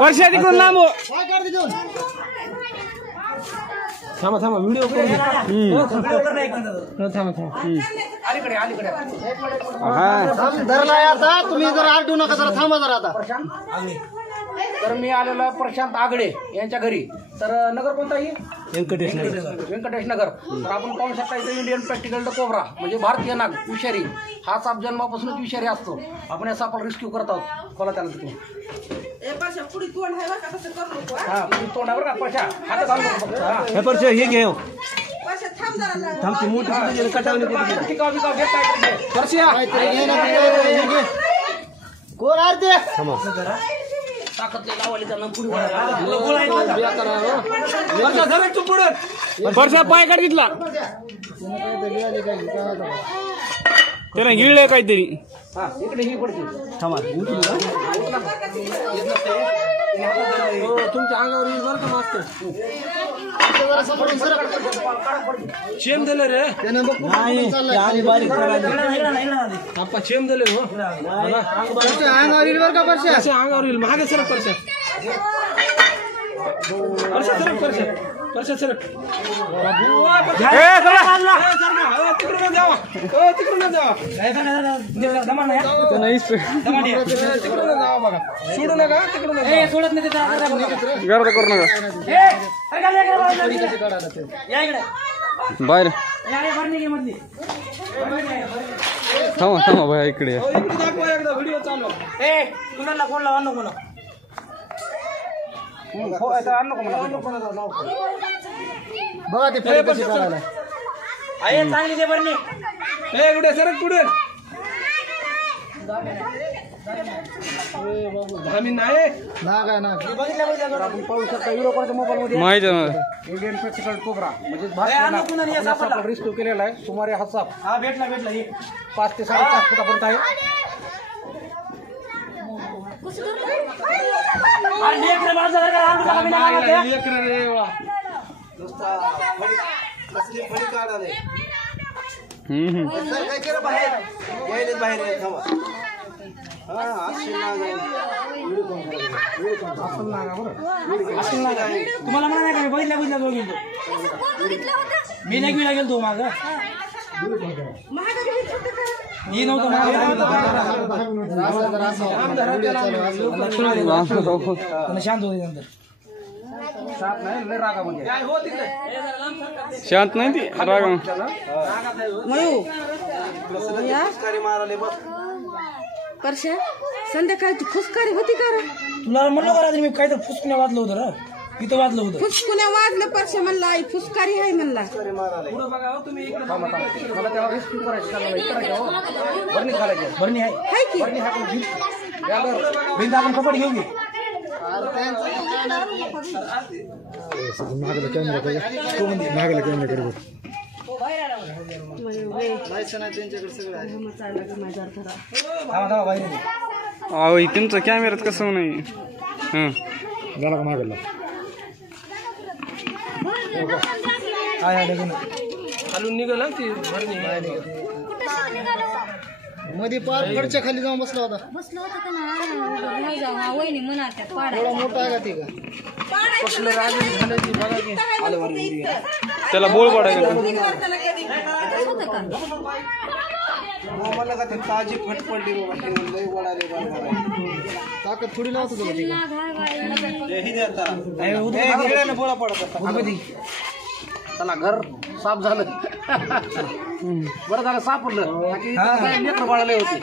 वर्षा तिकडून लांब हो. थांबा थांबा व्हिडिओ करू. धरला आता तुम्ही जर आरडू नका जरा थांबा जरा आता. तर मी आलेलो आहे प्रशांत आगडे यांच्या घरी. तर नगर कोणताही व्यंकटेश नगर. व्यंकटेश नगर. तर आपण पाहू शकता इथे इंडियन प्रॅक्टिकल कोबरा म्हणजे भारतीय नाग विषारी. हा साप जन्मापासूनच विषारी असतो. आपण या सापाला रेस्क्यू करत आहोत. खोला त्याला तुम्ही पुढे तोंडावर का पशा हातात घालू नको फक्त. हे परशे हे घे हो. थांब ती मोठी कटावली टिकाव बिकाव घेत काय वर्षा कोण आरते ताकदले लावालीचा नंपुडी परशा पाय काढ तिथला त्याला गिळले काहीतरी. हा इकडे ही पडते. थांबा तुमच्या अंगावर येईल बरं का मास्तर. शेम दिलं रे नाही बारीक आपण शेम दिले हो. अंगावर येईल बरं का परश्या. अंगावर येईल महागे सरक परशा. परशा सरक परशा. परशा सरक तिकडून जावा. तिकडून जावा तिकडून जावा बघा. सोडू नका तिकडून सोडत नाही. गर्द करू नका बाहेर. थांबा थांबा बाय इकडे दाखवा एकदा व्हिडिओ चालू. कुणाला फोन लावा नको ना. बघा ते फळी कशी काढायला. चांगली ते बरं कुठे सरक पुढे. धामी नाही नाग आहे नाग. आपण पाहू शकता युरोपच्या मोबाईल मध्ये माहिती आहे मला. इंडियन प्रॅक्टिकल कोबरा म्हणजे भारतीय रेस्क्यू केलेला आहे. सुमारे हा साप भेटला 5 ते 5.5 फुटापर्यंत आहे. तुम्हाला म्हणा नाही का मी बघितला गेलो. मी नाही गेलो माग मी नव्हतं शांत होते नंतर. शांत नाही ती राग. परश्या संध्याकाळी तू फुसकारी होती का रे? तुला म्हणलं का मी काहीतरी फुसकुण्या वाजलं होतं ना. इथं वाजलं होतं फुसकुण्या वाजलं. परश्या म्हणला आई फुसकारी आहे म्हणला. मला तेव्हा रेस्क्यू करायचं भरणी घालायची. भरणी आहे हाय की बिंद आपण कपडे घेऊ घे. अहो तुमचं कॅमेऱ्यात कसं नाही. झाला का मागला खालून निघाला ती भरणी. मध्ये पार फडच्या खाली जाऊन बसला होता. वहिनी म्हणा थोडा मोठा आहे का ते का. त्याला बोल पडायला. मला का ते ताजी फट पडली ताकद थोडी लावत होतं ते बोळा पडत. चला घर साफ झालं. बरं झालं सापडलं. लेकरं बाळाले होते.